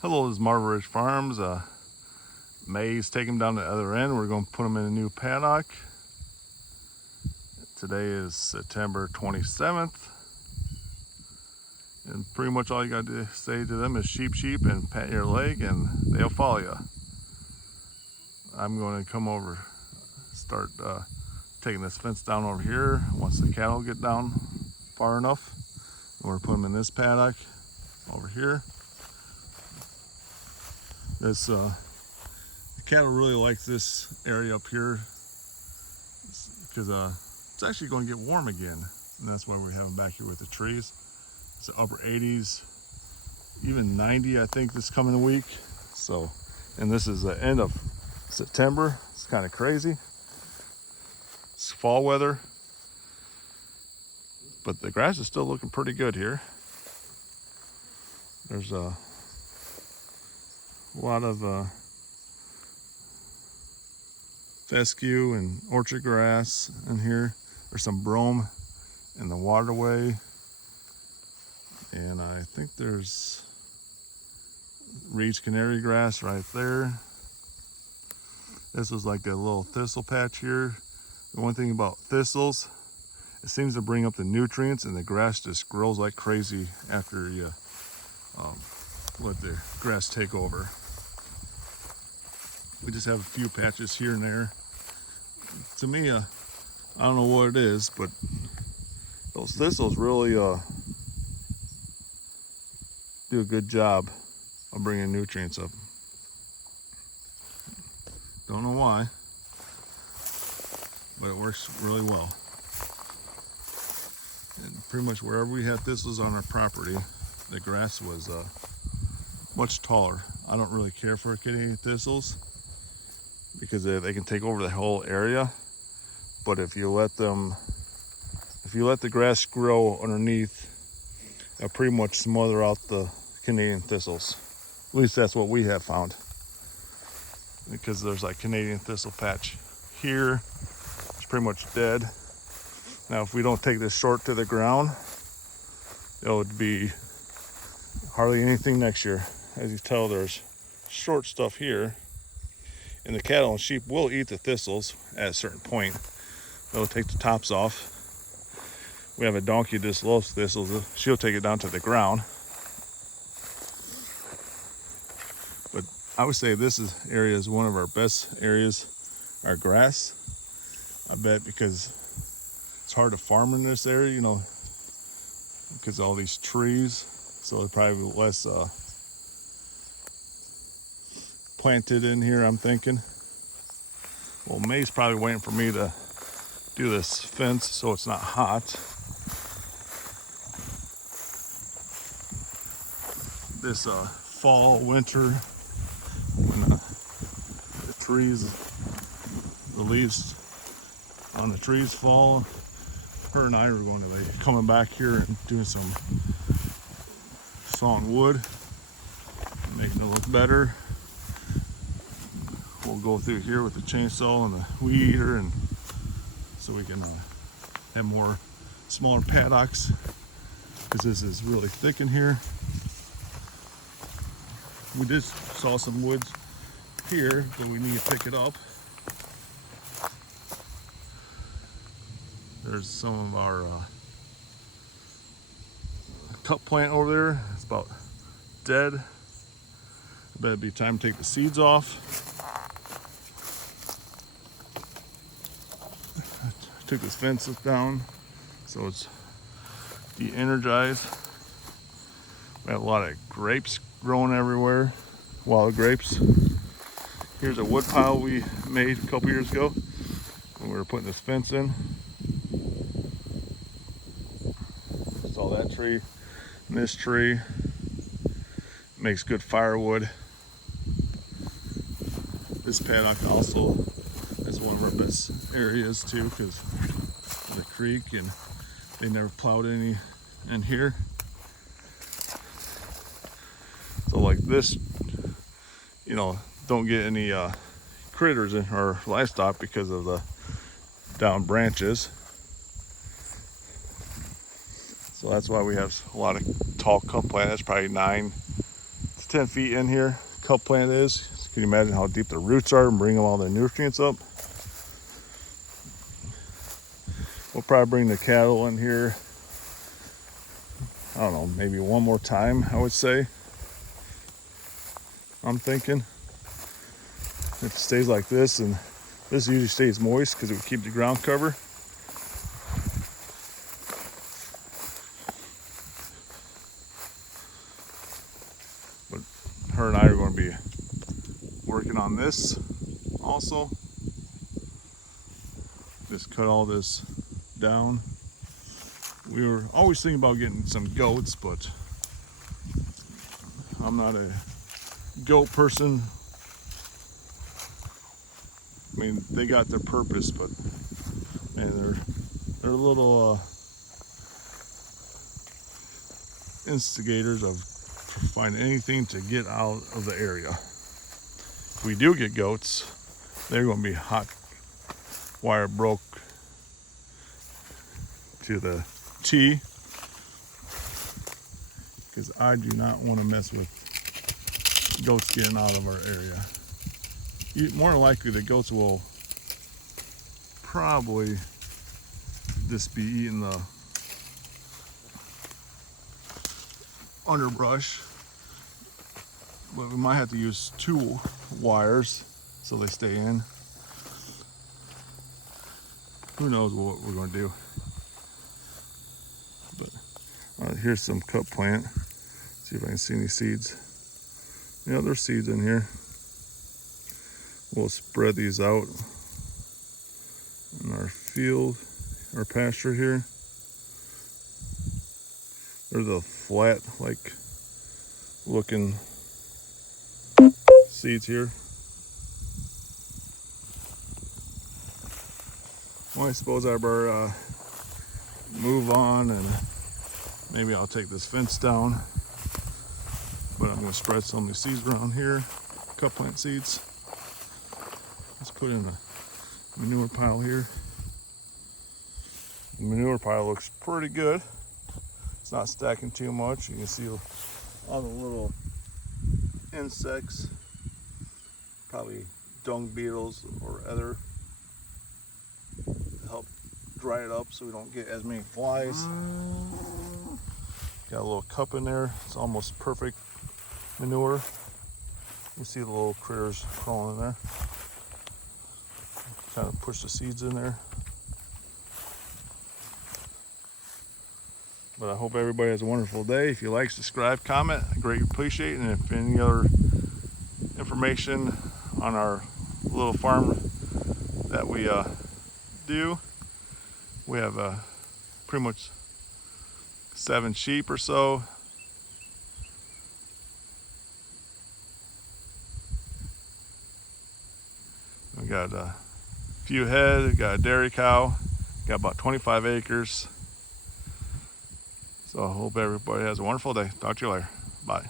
Hello, this is Marble Ridge Farms. May's taking them down to the other end. We're going to put them in a new paddock. Today is September 27th. And pretty much all you got to say to them is sheep, sheep, and pat your leg and they'll follow you. I'm going to come over, start taking this fence down over here once the cattle get down far enough. We're going to put them in this paddock over here. The cattle really like this area up here because it's actually going to get warm again, and that's why we have them back here with the trees. It's upper 80s, even 90 I think this coming week. So, and this is the end of September. It's kind of crazy. It's fall weather, but the grass is still looking pretty good here. There's a lot of fescue and orchard grass in here. There's some brome in the waterway, and I think there's reeds canary grass right there. This was like a little thistle patch here. The one thing about thistles, it seems to bring up the nutrients, and the grass just grows like crazy after you let the grass take over. We just have a few patches here and there. To me, I don't know what it is, but those thistles really do a good job of bringing nutrients up. Don't know why, but it works really well. And pretty much wherever we had thistles on our property, the grass was much taller. I don't really care for Canadian thistles because they can take over the whole area. But if you let the grass grow underneath, it'll pretty much smother out the Canadian thistles. At least that's what we have found. Because there's like Canadian thistle patch here. It's pretty much dead. Now if we don't take this short to the ground, it would be hardly anything next year. As you tell, there's short stuff here. And the cattle and sheep will eat the thistles at a certain point. They'll take the tops off. We have a donkey that just loves thistles. She'll take it down to the ground. But I would say this area is one of our best areas, our grass. I bet because it's hard to farm in this area, you know, because of all these trees. So there's probably less planted in here, I'm thinking. Well, May's probably waiting for me to do this fence so it's not hot. This fall, winter, when the trees, the leaves on the trees fall, her and I are going to be coming back here and doing some sawing wood, making it look better. We'll go through here with the chainsaw and the weed eater, and so we can have more smaller paddocks, because this is really thick in here. We just saw some woods here, but we need to pick it up. There's some of our cup plant over there. It's about dead. I bet it'd be time to take the seeds off. I took this fence down so it's de-energized. We have a lot of grapes growing everywhere, wild grapes. Here's a wood pile we made a couple years ago when we were putting this fence in. Saw that tree and this tree. Makes good firewood. This paddock also is one of our best areas too, because of the creek, and they never plowed any in here. So like this, you know, don't get any critters in our livestock because of the down branches. So that's why we have a lot of tall cup plant. That's probably 9 to 10 feet in here. Cup plant is. Can you imagine how deep the roots are and bring them all the nutrients up? We'll probably bring the cattle in here, I don't know, maybe one more time, I would say. I'm thinking if it stays like this, and this usually stays moist because it would keep the ground cover. But her and I are going to be working on this also. Just cut all this down. We were always thinking about getting some goats, but I'm not a goat person. I mean, they got their purpose, but man, they're little instigators of finding anything to get out of the area. If we do get goats, they're going to be hot wire broke to the T, because I do not want to mess with goats getting out of our area. More than likely the goats will probably just be eating the underbrush, but we might have to use 2 wires so they stay in. Who knows what we're going to do. But here's some cup plant. See if I can see any seeds. Yeah, there's seeds in here. We'll spread these out in our field, our pasture here. There's a flat, like, looking seeds here. Well, I suppose I better move on, and maybe I'll take this fence down. But I'm going to spread some of these seeds around here, cup plant seeds. Let's put in a manure pile here. The manure pile looks pretty good. It's not stacking too much. You can see all the little insects, probably dung beetles or other, to help dry it up so we don't get as many flies. Got a little cup in there. It's almost perfect manure. You see the little critters crawling in there. Kind of push the seeds in there. But I hope everybody has a wonderful day. If you like, subscribe, comment, I greatly appreciate it. And if any other information on our little farm that we do, we have pretty much 7 sheep or so. We got a few head, we got a dairy cow, got about 25 acres. So I hope everybody has a wonderful day. Talk to you later. Bye.